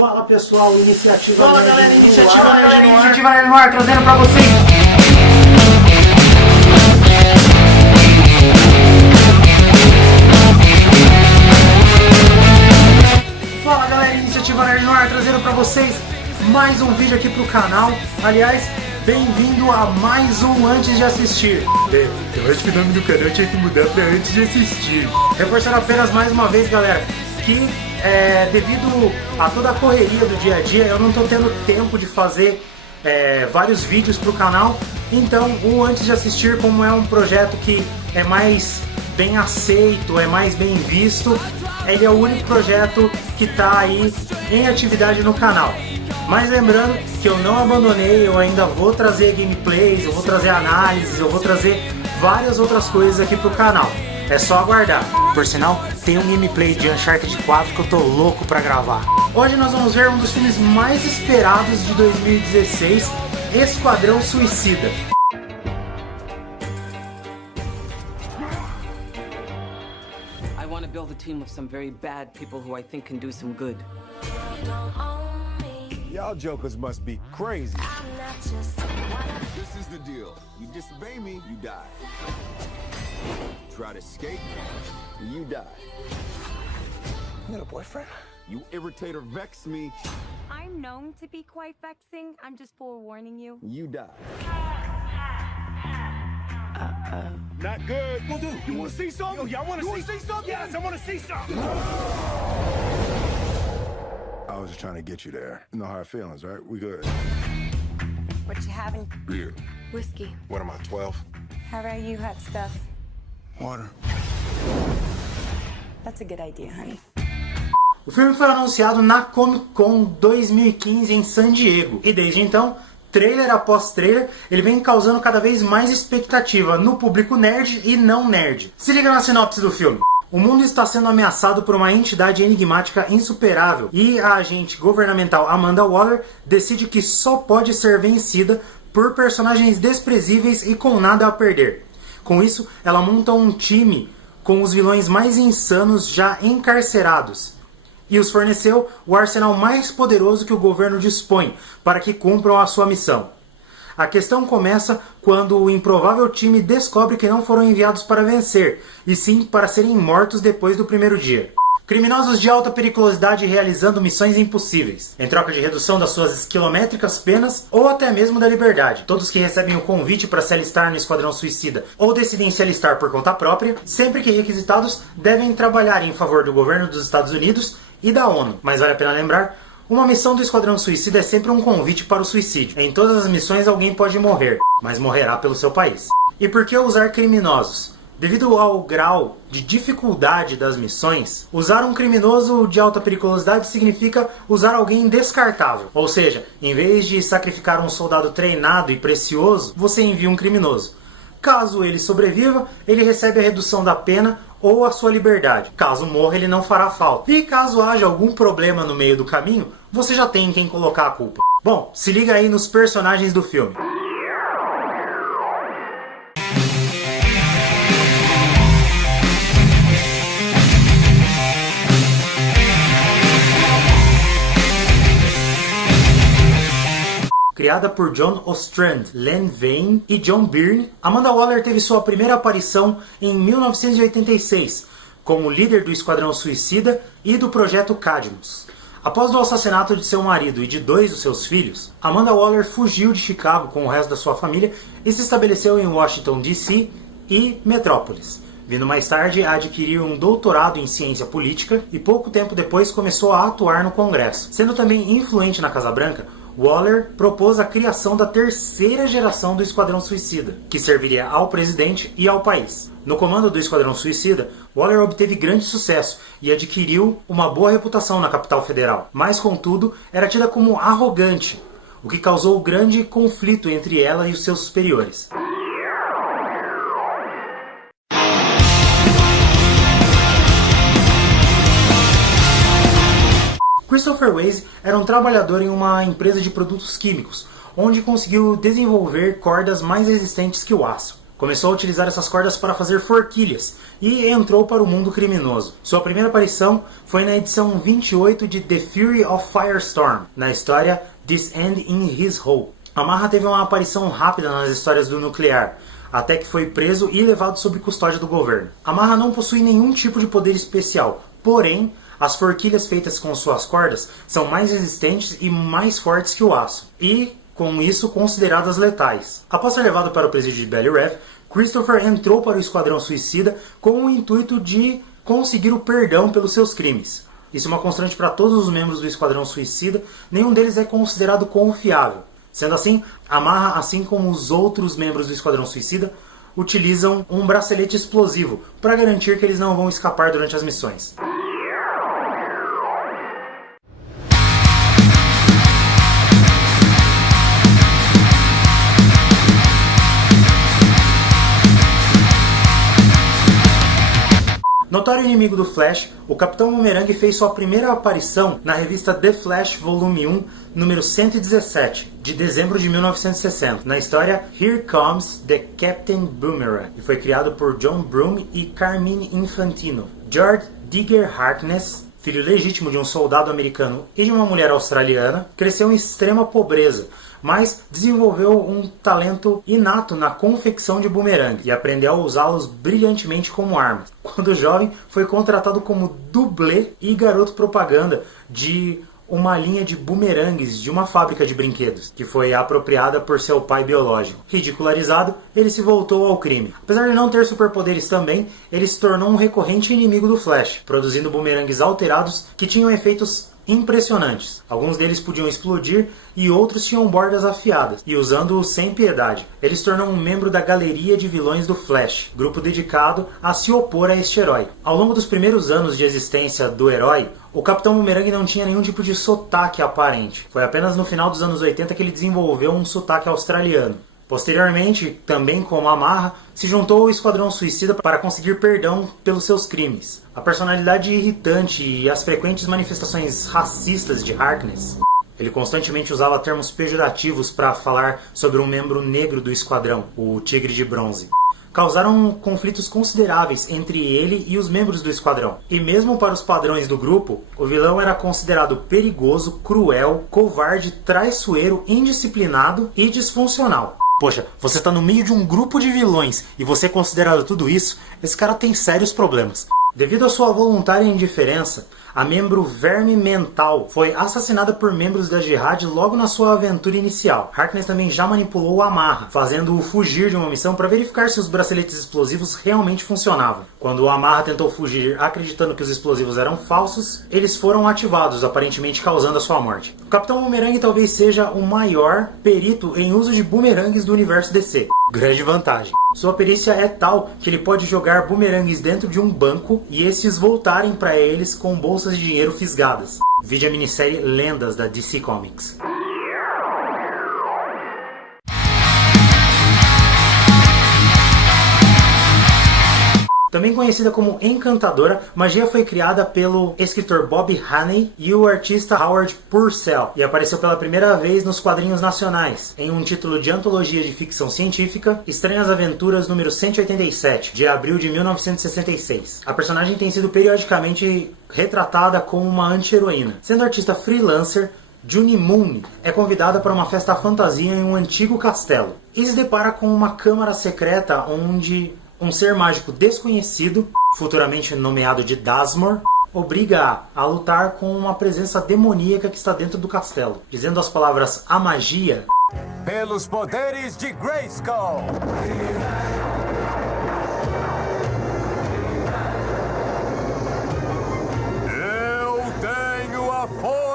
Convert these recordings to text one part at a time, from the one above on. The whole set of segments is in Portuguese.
Fala pessoal, Iniciativa Fala Nerd galera, no Iniciativa ar. Nerd no ar. Iniciativa Nerd no ar, trazendo pra vocês. Fala galera, Iniciativa Nerd no ar, trazendo pra vocês mais um vídeo aqui pro canal. Aliás, bem-vindo a mais um Antes de Assistir. Eu acho que o nome do canal tinha que mudar pra Antes de Assistir. Reforçando apenas mais uma vez, galera, que devido a toda a correria do dia a dia, eu não tô tendo tempo de fazer vários vídeos pro canal. Então, o Antes de Assistir, como é um projeto que é mais bem aceito, é mais bem visto, ele é o único projeto que tá aí em atividade no canal. Mas lembrando que eu não abandonei, eu ainda vou trazer gameplays, eu vou trazer análises, eu vou trazer várias outras coisas aqui pro canal. É só aguardar. Por sinal, tem um gameplay de Uncharted 4 que eu tô louco pra gravar. Hoje nós vamos ver um dos filmes mais esperados de 2016, Esquadrão Suicida. I want to build a team of some very bad people who I think can do some good. Y'all jokers must be crazy. This is the deal. You disobey me, you die. Try to escape, you die. You got a boyfriend? You irritate or vex me, I'm known to be quite vexing. I'm just forewarning you. you die. Not good. Well, dude, you want to see something? Yo, y'all want to see something? Yes, I want to see something. I was just trying to get you there. You know how it feels, right? We good. What you having? Beer. Whiskey. What am I, 12? How about you, hot stuff? Water. That's a good idea, honey. O filme foi anunciado na Comic Con 2015 em San Diego. E desde então, trailer após trailer, ele vem causando cada vez mais expectativa no público nerd e não nerd. Se liga na sinopse do filme. O mundo está sendo ameaçado por uma entidade enigmática insuperável e a agente governamental Amanda Waller decide que só pode ser vencida por personagens desprezíveis e com nada a perder. Com isso, ela monta um time com os vilões mais insanos já encarcerados e os forneceu o arsenal mais poderoso que o governo dispõe para que cumpram a sua missão. A questão começa quando o improvável time descobre que não foram enviados para vencer, e sim para serem mortos depois do primeiro dia. Criminosos de alta periculosidade realizando missões impossíveis, em troca de redução das suas quilométricas penas ou até mesmo da liberdade. Todos que recebem o convite para se alistar no Esquadrão Suicida ou decidem se alistar por conta própria, sempre que requisitados, devem trabalhar em favor do governo dos Estados Unidos e da ONU. Mas vale a pena lembrar, uma missão do Esquadrão Suicida é sempre um convite para o suicídio. Em todas as missões alguém pode morrer, mas morrerá pelo seu país. E por que usar criminosos? Devido ao grau de dificuldade das missões, usar um criminoso de alta periculosidade significa usar alguém descartável. Ou seja, em vez de sacrificar um soldado treinado e precioso, você envia um criminoso. Caso ele sobreviva, ele recebe a redução da pena ou a sua liberdade. Caso morra, ele não fará falta. E caso haja algum problema no meio do caminho, você já tem em quem colocar a culpa. Bom, se liga aí nos personagens do filme. Criada por John Ostrand, Len Wein e John Byrne, Amanda Waller teve sua primeira aparição em 1986, como líder do Esquadrão Suicida e do Projeto Cadmus. Após o assassinato de seu marido e de 2 dos seus filhos, Amanda Waller fugiu de Chicago com o resto da sua família e se estabeleceu em Washington, D.C. e Metrópolis, vindo mais tarde a adquirir um doutorado em ciência política e pouco tempo depois começou a atuar no Congresso. Sendo também influente na Casa Branca, Waller propôs a criação da terceira geração do Esquadrão Suicida, que serviria ao presidente e ao país. No comando do Esquadrão Suicida, Waller obteve grande sucesso e adquiriu uma boa reputação na capital federal, mas contudo era tida como arrogante, o que causou grande conflito entre ela e os seus superiores. Christopher Waze era um trabalhador em uma empresa de produtos químicos, onde conseguiu desenvolver cordas mais resistentes que o aço. começou a utilizar essas cordas para fazer forquilhas e entrou para o mundo criminoso. Sua primeira aparição foi na edição 28 de The Fury of Firestorm, na história This End in His Hole. Amarra teve uma aparição rápida nas histórias do nuclear, até que foi preso e levado sob custódia do governo. Amarra não possui nenhum tipo de poder especial, porém, as forquilhas feitas com suas cordas são mais resistentes e mais fortes que o aço, e, com isso, consideradas letais. Após ser levado para o presídio de Belly Rev, Christopher entrou para o Esquadrão Suicida com o intuito de conseguir o perdão pelos seus crimes. Isso é uma constante para todos os membros do Esquadrão Suicida, nenhum deles é considerado confiável. Sendo assim, Amarra, assim como os outros membros do Esquadrão Suicida, utilizam um bracelete explosivo para garantir que eles não vão escapar durante as missões. Notório inimigo do Flash, o Capitão Boomerang fez sua primeira aparição na revista The Flash Volume 1, número 117, de dezembro de 1960, na história Here Comes the Captain Boomerang, e foi criado por John Broome e Carmine Infantino. George Digger Harkness, filho legítimo de um soldado americano e de uma mulher australiana, cresceu em extrema pobreza, mas desenvolveu um talento inato na confecção de bumerangue e aprendeu a usá-los brilhantemente como armas. Quando jovem, foi contratado como dublê e garoto propaganda de uma linha de bumerangues de uma fábrica de brinquedos, que foi apropriada por seu pai biológico. Ridicularizado, ele se voltou ao crime. Apesar de não ter superpoderes também, ele se tornou um recorrente inimigo do Flash, produzindo bumerangues alterados que tinham efeitos impressionantes. Alguns deles podiam explodir e outros tinham bordas afiadas, e usando-os sem piedade. Ele se tornou um membro da Galeria de Vilões do Flash, grupo dedicado a se opor a este herói. Ao longo dos primeiros anos de existência do herói, o Capitão Boomerang não tinha nenhum tipo de sotaque aparente. Foi apenas no final dos anos 80 que ele desenvolveu um sotaque australiano. Posteriormente, também como Amarra, se juntou ao Esquadrão Suicida para conseguir perdão pelos seus crimes. A personalidade irritante e as frequentes manifestações racistas de Harkness, ele constantemente usava termos pejorativos para falar sobre um membro negro do Esquadrão, o Tigre de Bronze, causaram conflitos consideráveis entre ele e os membros do Esquadrão. E mesmo para os padrões do grupo, o vilão era considerado perigoso, cruel, covarde, traiçoeiro, indisciplinado e disfuncional. Poxa, você está no meio de um grupo de vilões e você é considerado tudo isso? Esse cara tem sérios problemas. Devido à sua voluntária indiferença, a membro Verme Mental foi assassinada por membros da Jihad logo na sua aventura inicial. Harkness também já manipulou o Amarra, fazendo-o fugir de uma missão para verificar se os braceletes explosivos realmente funcionavam. Quando o Amarra tentou fugir acreditando que os explosivos eram falsos, eles foram ativados, aparentemente causando a sua morte. O Capitão Boomerang talvez seja o maior perito em uso de bumerangues do universo DC. Grande vantagem. Sua perícia é tal que ele pode jogar bumerangues dentro de um banco e esses voltarem para eles com bolsas de dinheiro fisgadas. Vide a minissérie Lendas da DC Comics. Também conhecida como Encantadora, magia foi criada pelo escritor Bob Haney e o artista Howard Purcell e apareceu pela primeira vez nos quadrinhos nacionais, em um título de antologia de ficção científica, Estranhas Aventuras número 187, de abril de 1966. A personagem tem sido periodicamente retratada como uma anti-heroína. Sendo artista freelancer, Juni Moon é convidada para uma festa fantasia em um antigo castelo e se depara com uma câmara secreta onde um ser mágico desconhecido, futuramente nomeado de Dasmor, obriga a lutar com uma presença demoníaca que está dentro do castelo, dizendo as palavras "a magia" Pelos poderes de Grayskull! Eu tenho a força!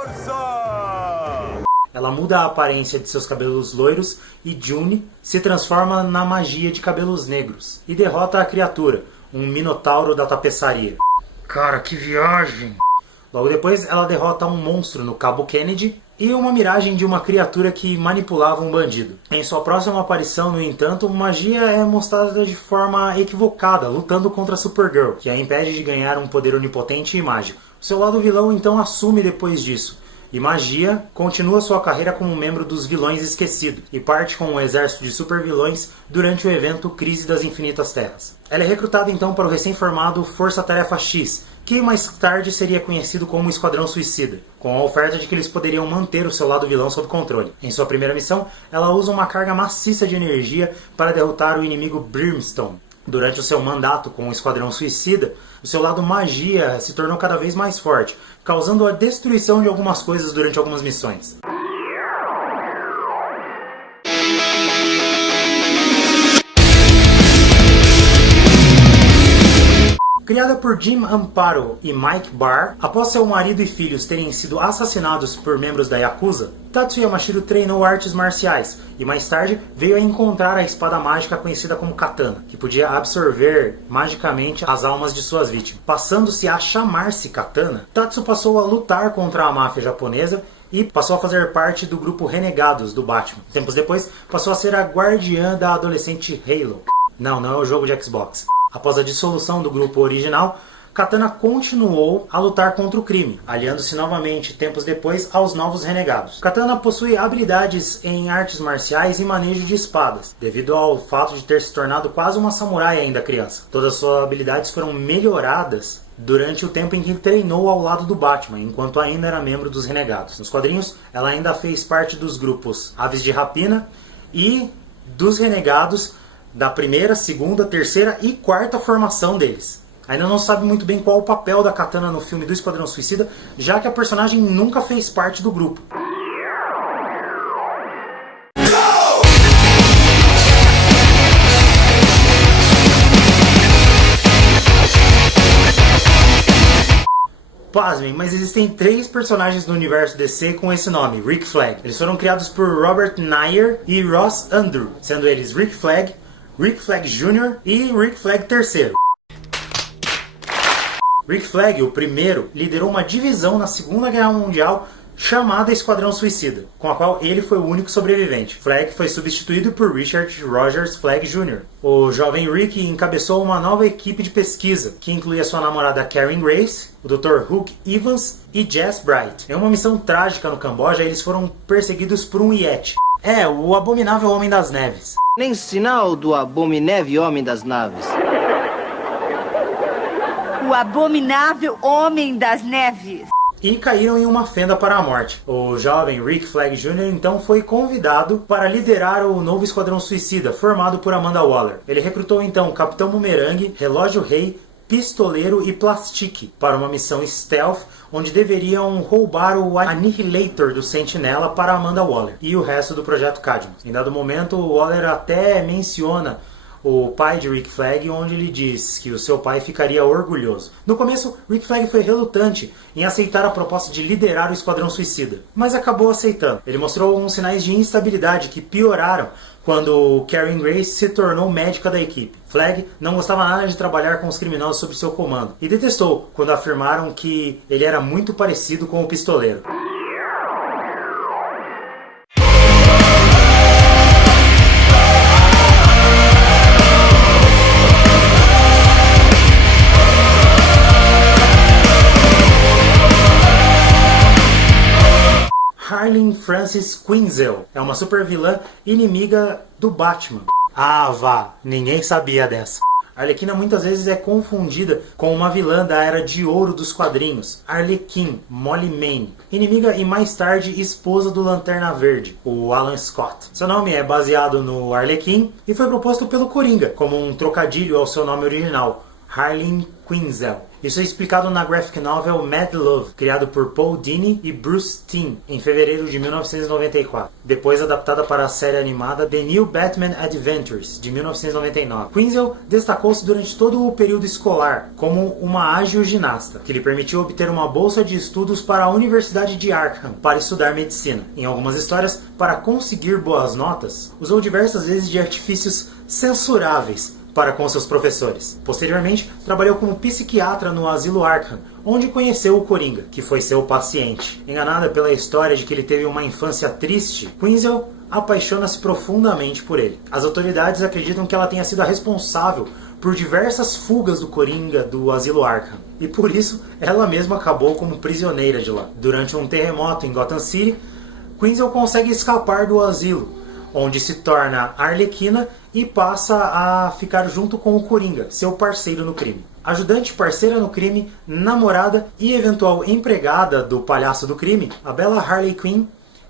Ela muda a aparência de seus cabelos loiros e Juni se transforma na magia de cabelos negros e derrota a criatura, um minotauro da tapeçaria. Cara, que viagem! Logo depois, ela derrota um monstro no Cabo Kennedy e uma miragem de uma criatura que manipulava um bandido. Em sua próxima aparição, no entanto, magia é mostrada de forma equivocada, lutando contra Supergirl, que a impede de ganhar um poder onipotente e mágico. O seu lado vilão então assume depois disso, e magia, continua sua carreira como membro dos Vilões Esquecidos e parte com um exército de supervilões durante o evento Crise das Infinitas Terras. Ela é recrutada então para o recém-formado Força Tarefa X, que mais tarde seria conhecido como Esquadrão Suicida, com a oferta de que eles poderiam manter o seu lado vilão sob controle. Em sua primeira missão, ela usa uma carga maciça de energia para derrotar o inimigo Brimstone. Durante o seu mandato com o Esquadrão Suicida, o seu lado magia se tornou cada vez mais forte, causando a destruição de algumas coisas durante algumas missões. Criada por Jim Amparo e Mike Barr, após seu marido e filhos terem sido assassinados por membros da Yakuza, Tatsu Yamashiro treinou artes marciais e mais tarde veio a encontrar a espada mágica conhecida como Katana, que podia absorver magicamente as almas de suas vítimas. Passando-se a chamar-se Katana, Tatsu passou a lutar contra a máfia japonesa e passou a fazer parte do grupo Renegados do Batman. Tempos depois, passou a ser a guardiã da adolescente Halo. Não é o jogo de Xbox. Após a dissolução do grupo original, Katana continuou a lutar contra o crime, aliando-se novamente, tempos depois, aos novos renegados. Katana possui habilidades em artes marciais e manejo de espadas, devido ao fato de ter se tornado quase uma samurai ainda criança. Todas as suas habilidades foram melhoradas durante o tempo em que treinou ao lado do Batman, enquanto ainda era membro dos renegados. Nos quadrinhos, ela ainda fez parte dos grupos Aves de Rapina e dos renegados da primeira, segunda, terceira e quarta formação deles. Ainda não sabe muito bem qual o papel da Katana no filme do Esquadrão Suicida, já que a personagem nunca fez parte do grupo. Pasmem, mas existem 3 personagens do universo DC com esse nome, Rick Flag. Eles foram criados por Robert Nair e Ross Andru, sendo eles Rick Flag Jr. e Rick Flag III. Rick Flag, o primeiro, liderou uma divisão na Segunda Guerra Mundial chamada Esquadrão Suicida, com a qual ele foi o único sobrevivente. Flag foi substituído por Richard Rogers Flag Jr. O jovem Rick encabeçou uma nova equipe de pesquisa, que incluía sua namorada Karen Grace, o Dr. Hook Evans e Jess Bright. Em uma missão trágica no Camboja, eles foram perseguidos por um Yeti. O abominável Homem das Neves. Nem sinal do abominável Homem das Naves. O abominável Homem das Neves. E caíram em uma fenda para a morte. O jovem Rick Flag Jr. então foi convidado para liderar o novo Esquadrão Suicida, formado por Amanda Waller. Ele recrutou então Capitão Boomerang, Relógio Rei, Pistoleiro e Plastique para uma missão stealth, onde deveriam roubar o Annihilator do Sentinela para Amanda Waller e o resto do Projeto Cadmus. Em dado momento, Waller até menciona o pai de Rick Flag, onde ele diz que o seu pai ficaria orgulhoso. No começo, Rick Flag foi relutante em aceitar a proposta de liderar o Esquadrão Suicida, mas acabou aceitando. Ele mostrou uns sinais de instabilidade que pioraram quando Karen Grace se tornou médica da equipe. Flag não gostava nada de trabalhar com os criminosos sob seu comando e detestou quando afirmaram que ele era muito parecido com o Pistoleiro. Harleen Francis Quinzel é uma supervilã inimiga do Batman. Ah, vá, ninguém sabia dessa. A Arlequina muitas vezes é confundida com uma vilã da Era de Ouro dos quadrinhos, Arlequin, Molly Mayne, inimiga e mais tarde esposa do Lanterna Verde, o Alan Scott. Seu nome é baseado no Arlequin e foi proposto pelo Coringa, como um trocadilho ao seu nome original, Harleen Quinzel. Isso é explicado na graphic novel Mad Love, criado por Paul Dini e Bruce Timm em fevereiro de 1994, depois adaptada para a série animada The New Batman Adventures, de 1999. Quinzel destacou-se durante todo o período escolar como uma ágil ginasta, que lhe permitiu obter uma bolsa de estudos para a Universidade de Arkham para estudar medicina. Em algumas histórias, para conseguir boas notas, usou diversas vezes de artifícios censuráveis para com seus professores. Posteriormente, trabalhou como psiquiatra no Asilo Arkham, onde conheceu o Coringa, que foi seu paciente. Enganada pela história de que ele teve uma infância triste, Quinzel apaixona-se profundamente por ele. As autoridades acreditam que ela tenha sido a responsável por diversas fugas do Coringa do Asilo Arkham. E por isso, ela mesma acabou como prisioneira de lá. Durante um terremoto em Gotham City, Quinzel consegue escapar do asilo, onde se torna Arlequina e passa a ficar junto com o Coringa, seu parceiro no crime. Ajudante, parceira no crime, namorada e eventual empregada do palhaço do crime, a bela Harley Quinn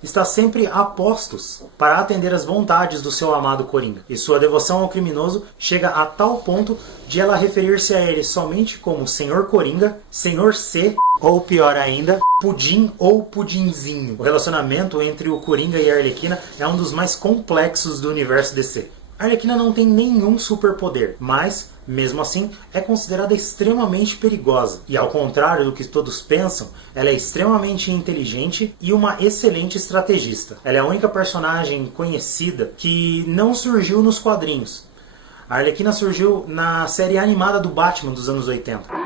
está sempre a postos para atender às vontades do seu amado Coringa. E sua devoção ao criminoso chega a tal ponto de ela referir-se a ele somente como Senhor Coringa, Senhor C, ou pior ainda, Pudim ou Pudinzinho. O relacionamento entre o Coringa e a Arlequina é um dos mais complexos do universo DC. A Arlequina não tem nenhum superpoder, mas, mesmo assim, é considerada extremamente perigosa. E ao contrário do que todos pensam, ela é extremamente inteligente e uma excelente estrategista. Ela é a única personagem conhecida que não surgiu nos quadrinhos. A Arlequina surgiu na série animada do Batman dos anos 80.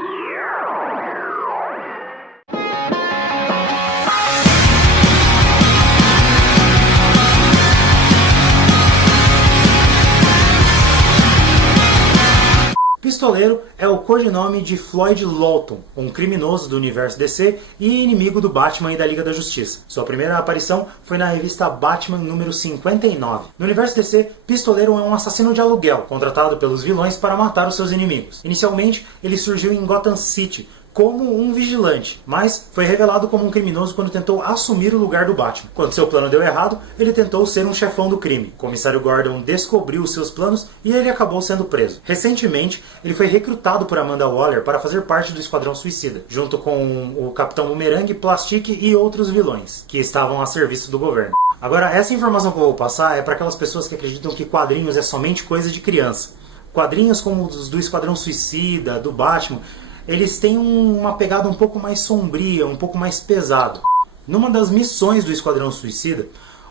Pistoleiro é o codinome de Floyd Lawton, um criminoso do universo DC e inimigo do Batman e da Liga da Justiça. Sua primeira aparição foi na revista Batman número 59. No universo DC, Pistoleiro é um assassino de aluguel, contratado pelos vilões para matar os seus inimigos. Inicialmente, ele surgiu em Gotham City como um vigilante, mas foi revelado como um criminoso quando tentou assumir o lugar do Batman. Quando seu plano deu errado, ele tentou ser um chefão do crime. O comissário Gordon descobriu os seus planos e ele acabou sendo preso. Recentemente, ele foi recrutado por Amanda Waller para fazer parte do Esquadrão Suicida, junto com o Capitão Boomerang, Plastique e outros vilões, que estavam a serviço do governo. Agora, essa informação que eu vou passar é para aquelas pessoas que acreditam que quadrinhos é somente coisa de criança. Quadrinhos como os do Esquadrão Suicida, do Batman, eles têm uma pegada um pouco mais sombria, um pouco mais pesada. Numa das missões do Esquadrão Suicida,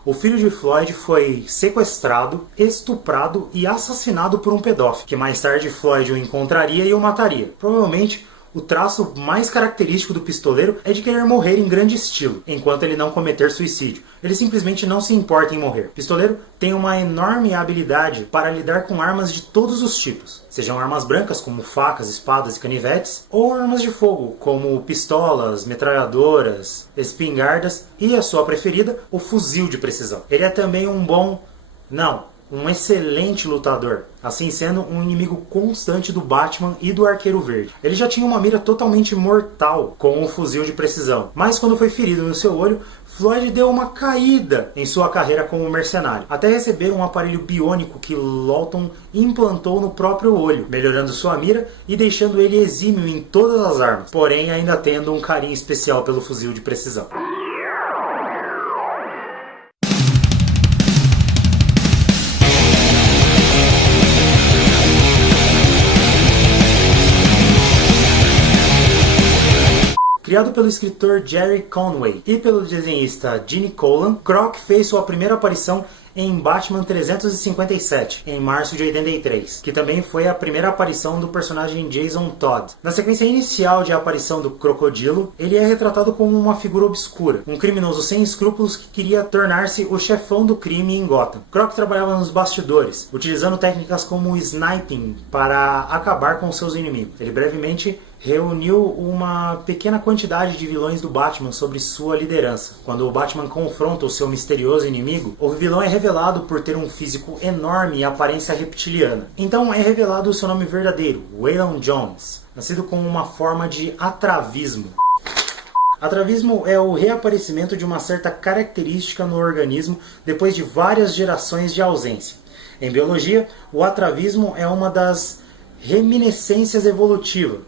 o filho de Floyd foi sequestrado, estuprado e assassinado por um pedófilo, que mais tarde Floyd o encontraria e o mataria. Provavelmente, o traço mais característico do pistoleiro é de querer morrer em grande estilo, enquanto ele não cometer suicídio. Ele simplesmente não se importa em morrer. O pistoleiro tem uma enorme habilidade para lidar com armas de todos os tipos, sejam armas brancas como facas, espadas e canivetes, ou armas de fogo como pistolas, metralhadoras, espingardas e a sua preferida, o fuzil de precisão. Ele é também um excelente lutador, assim sendo um inimigo constante do Batman e do Arqueiro Verde. Ele já tinha uma mira totalmente mortal com o fuzil de precisão, mas quando foi ferido no seu olho, Floyd deu uma caída em sua carreira como mercenário, até receber um aparelho biônico que Lawton implantou no próprio olho, melhorando sua mira e deixando ele exímio em todas as armas, porém ainda tendo um carinho especial pelo fuzil de precisão. Criado pelo escritor Jerry Conway e pelo desenhista Gene Colan, Croc fez sua primeira aparição em Batman 357, em março de 83, que também foi a primeira aparição do personagem Jason Todd. Na sequência inicial de aparição do Crocodilo, ele é retratado como uma figura obscura, um criminoso sem escrúpulos que queria tornar-se o chefão do crime em Gotham. Croc trabalhava nos bastidores, utilizando técnicas como sniping para acabar com seus inimigos. Ele brevemente reuniu uma pequena quantidade de vilões do Batman sob sua liderança. Quando o Batman confronta o seu misterioso inimigo, o vilão é revelado por ter um físico enorme e aparência reptiliana. Então é revelado o seu nome verdadeiro, Waylon Jones, nascido com uma forma de atravismo. Atravismo é o reaparecimento de uma certa característica no organismo depois de várias gerações de ausência. Em biologia, o atravismo é uma das reminiscências evolutivas,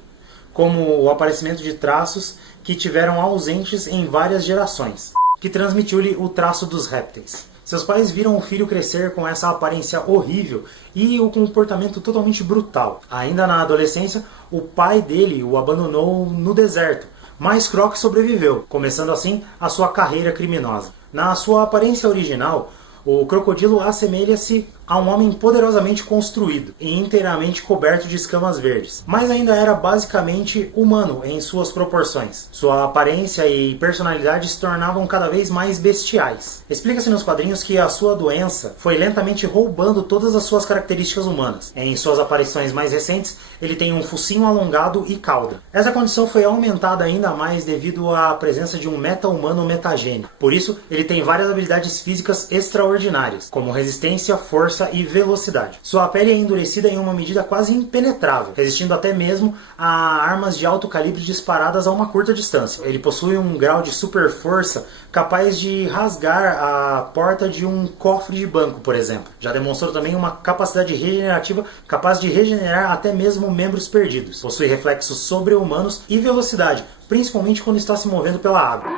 como o aparecimento de traços que tiveram ausentes em várias gerações, que transmitiu-lhe o traço dos répteis. Seus pais viram o filho crescer com essa aparência horrível e o comportamento totalmente brutal. Ainda na adolescência, o pai dele o abandonou no deserto, mas Croc sobreviveu, começando assim a sua carreira criminosa. Na sua aparência original, o crocodilo assemelha-se a um homem poderosamente construído e inteiramente coberto de escamas verdes, mas ainda era basicamente humano em suas proporções. Sua aparência e personalidade se tornavam cada vez mais bestiais. Explica-se nos quadrinhos que a sua doença foi lentamente roubando todas as suas características humanas. Em suas aparições mais recentes, ele tem um focinho alongado e cauda. Essa condição foi aumentada ainda mais devido à presença de um meta-humano metagênico. Por isso, ele tem várias habilidades físicas extraordinárias, como resistência, força e velocidade. Sua pele é endurecida em uma medida quase impenetrável, resistindo até mesmo a armas de alto calibre disparadas a uma curta distância. Ele possui um grau de super força capaz de rasgar a porta de um cofre de banco, por exemplo. Já demonstrou também uma capacidade regenerativa capaz de regenerar até mesmo membros perdidos. Possui reflexos sobre-humanos e velocidade, principalmente quando está se movendo pela água.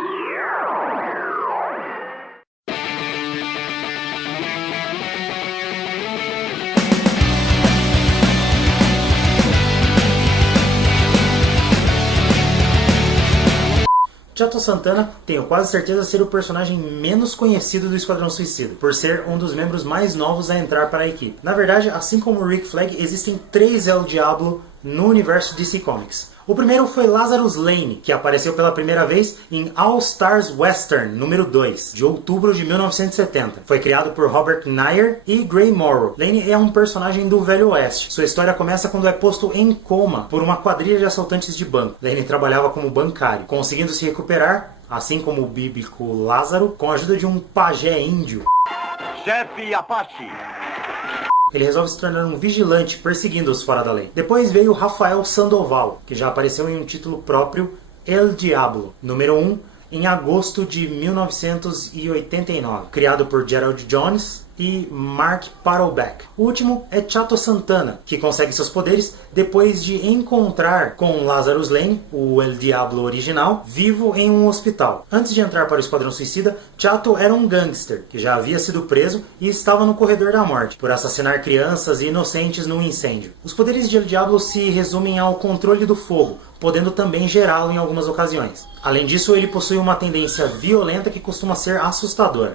Chato Santana, tenho quase certeza de ser o personagem menos conhecido do Esquadrão Suicida, por ser um dos membros mais novos a entrar para a equipe. Na verdade, assim como Rick Flag, existem 3 El Diablo no universo DC Comics. O primeiro foi Lazarus Lane, que apareceu pela primeira vez em All Stars Western, número 2, de outubro de 1970. Foi criado por Robert Nair e Gray Morrow. Lane é um personagem do Velho Oeste. Sua história começa quando é posto em coma por uma quadrilha de assaltantes de banco. Lane trabalhava como bancário, conseguindo se recuperar, assim como o bíblico Lázaro, com a ajuda de um pajé índio. Chefe Apache. Ele resolve se tornar um vigilante perseguindo-os fora da lei. Depois veio Rafael Sandoval, que já apareceu em um título próprio, El Diablo, número 1, em agosto de 1989, criado por Gerald Jones e Mark Paddleback. O último é Chato Santana, que consegue seus poderes depois de encontrar com Lazarus Lane, o El Diablo original, vivo em um hospital. Antes de entrar para o Esquadrão Suicida, Chato era um gangster que já havia sido preso e estava no corredor da morte por assassinar crianças e inocentes num incêndio. Os poderes de El Diablo se resumem ao controle do fogo, podendo também gerá-lo em algumas ocasiões. Além disso, ele possui uma tendência violenta que costuma ser assustadora.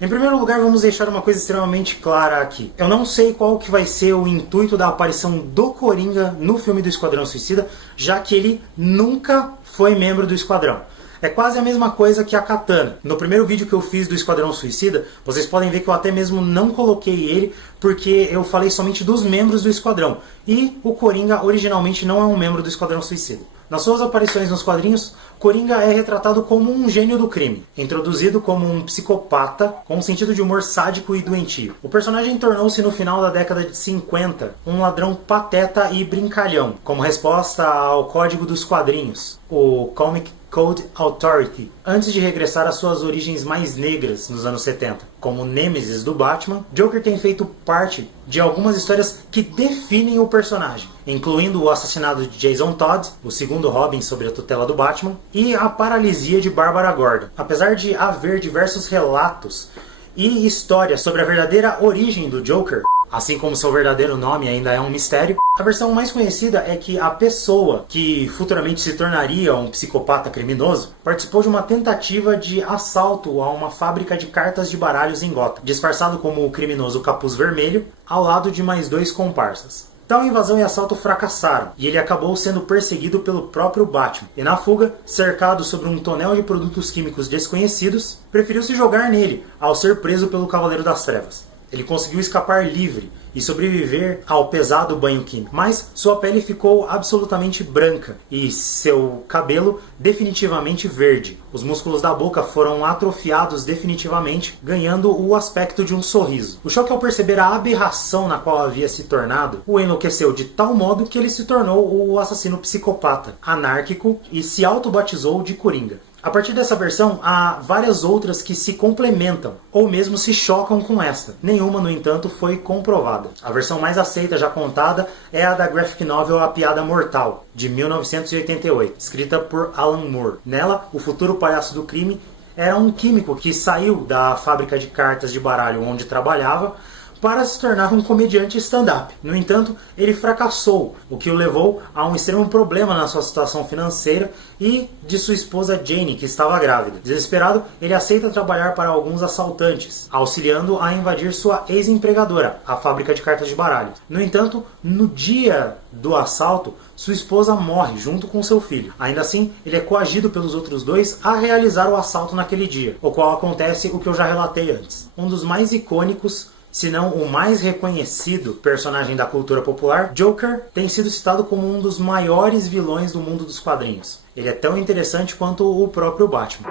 Em primeiro lugar, vamos deixar uma coisa extremamente clara aqui. Eu não sei qual que vai ser o intuito da aparição do Coringa no filme do Esquadrão Suicida, já que ele nunca foi membro do Esquadrão. É quase a mesma coisa que a Katana. No primeiro vídeo que eu fiz do Esquadrão Suicida, vocês podem ver que eu até mesmo não coloquei ele, porque eu falei somente dos membros do Esquadrão. E o Coringa originalmente não é um membro do Esquadrão Suicida. Nas suas aparições nos quadrinhos, Coringa é retratado como um gênio do crime, introduzido como um psicopata com um sentido de humor sádico e doentio. O personagem tornou-se no final da década de 50 um ladrão pateta e brincalhão, como resposta ao código dos quadrinhos, o Comic Code Authority, antes de regressar às suas origens mais negras nos anos 70. Como Nêmesis do Batman, Joker tem feito parte de algumas histórias que definem o personagem, incluindo o assassinato de Jason Todd, o segundo Robin sob a tutela do Batman, e a paralisia de Barbara Gordon. Apesar de haver diversos relatos e histórias sobre a verdadeira origem do Joker, assim como seu verdadeiro nome ainda é um mistério, a versão mais conhecida é que a pessoa que futuramente se tornaria um psicopata criminoso participou de uma tentativa de assalto a uma fábrica de cartas de baralhos em Gotham, disfarçado como o criminoso Capuz Vermelho, ao lado de mais 2 comparsas. Tal invasão e assalto fracassaram, e ele acabou sendo perseguido pelo próprio Batman. E na fuga, cercado sobre um tonel de produtos químicos desconhecidos, preferiu se jogar nele, ao ser preso pelo Cavaleiro das Trevas. Ele conseguiu escapar livre e sobreviver ao pesado banho químico, mas sua pele ficou absolutamente branca e seu cabelo definitivamente verde. Os músculos da boca foram atrofiados definitivamente, ganhando o aspecto de um sorriso. O choque ao perceber a aberração na qual havia se tornado o enlouqueceu de tal modo que ele se tornou o assassino psicopata, anárquico, e se autobatizou de Coringa. A partir dessa versão, há várias outras que se complementam, ou mesmo se chocam com esta. Nenhuma, no entanto, foi comprovada. A versão mais aceita já contada é a da graphic novel A Piada Mortal, de 1988, escrita por Alan Moore. Nela, o futuro palhaço do crime era um químico que saiu da fábrica de cartas de baralho onde trabalhava para se tornar um comediante stand-up. No entanto, ele fracassou, o que o levou a um extremo problema na sua situação financeira e de sua esposa Jane, que estava grávida. Desesperado, ele aceita trabalhar para alguns assaltantes, auxiliando a invadir sua ex-empregadora, a fábrica de cartas de baralho. No entanto, no dia do assalto, sua esposa morre junto com seu filho. Ainda assim, ele é coagido pelos outros dois a realizar o assalto naquele dia, o qual acontece o que eu já relatei antes. Um dos mais icônicos, se não o mais reconhecido personagem da cultura popular, Joker tem sido citado como um dos maiores vilões do mundo dos quadrinhos. Ele é tão interessante quanto o próprio Batman.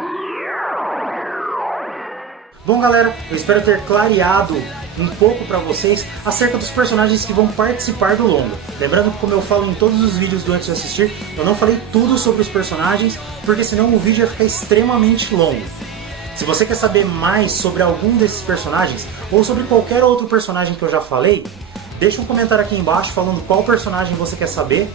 Bom, galera, eu espero ter clareado um pouco para vocês acerca dos personagens que vão participar do longa. Lembrando que, como eu falo em todos os vídeos do Antes de Assistir, eu não falei tudo sobre os personagens, porque senão o vídeo ia ficar extremamente longo. Se você quer saber mais sobre algum desses personagens, ou sobre qualquer outro personagem que eu já falei, deixa um comentário aqui embaixo falando qual personagem você quer saber,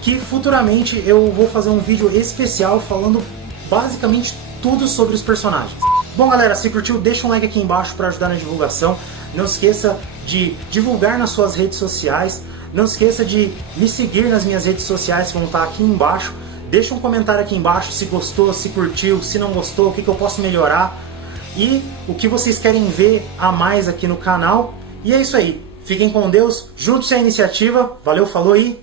que futuramente eu vou fazer um vídeo especial falando basicamente tudo sobre os personagens. Bom, galera, se curtiu, deixa um like aqui embaixo para ajudar na divulgação. Não esqueça de divulgar nas suas redes sociais. Não esqueça de me seguir nas minhas redes sociais que vão estar aqui embaixo. Deixa um comentário aqui embaixo se gostou, se curtiu, se não gostou, o que eu posso melhorar e o que vocês querem ver a mais aqui no canal. E é isso aí. Fiquem com Deus, juntos à iniciativa. Valeu, falou e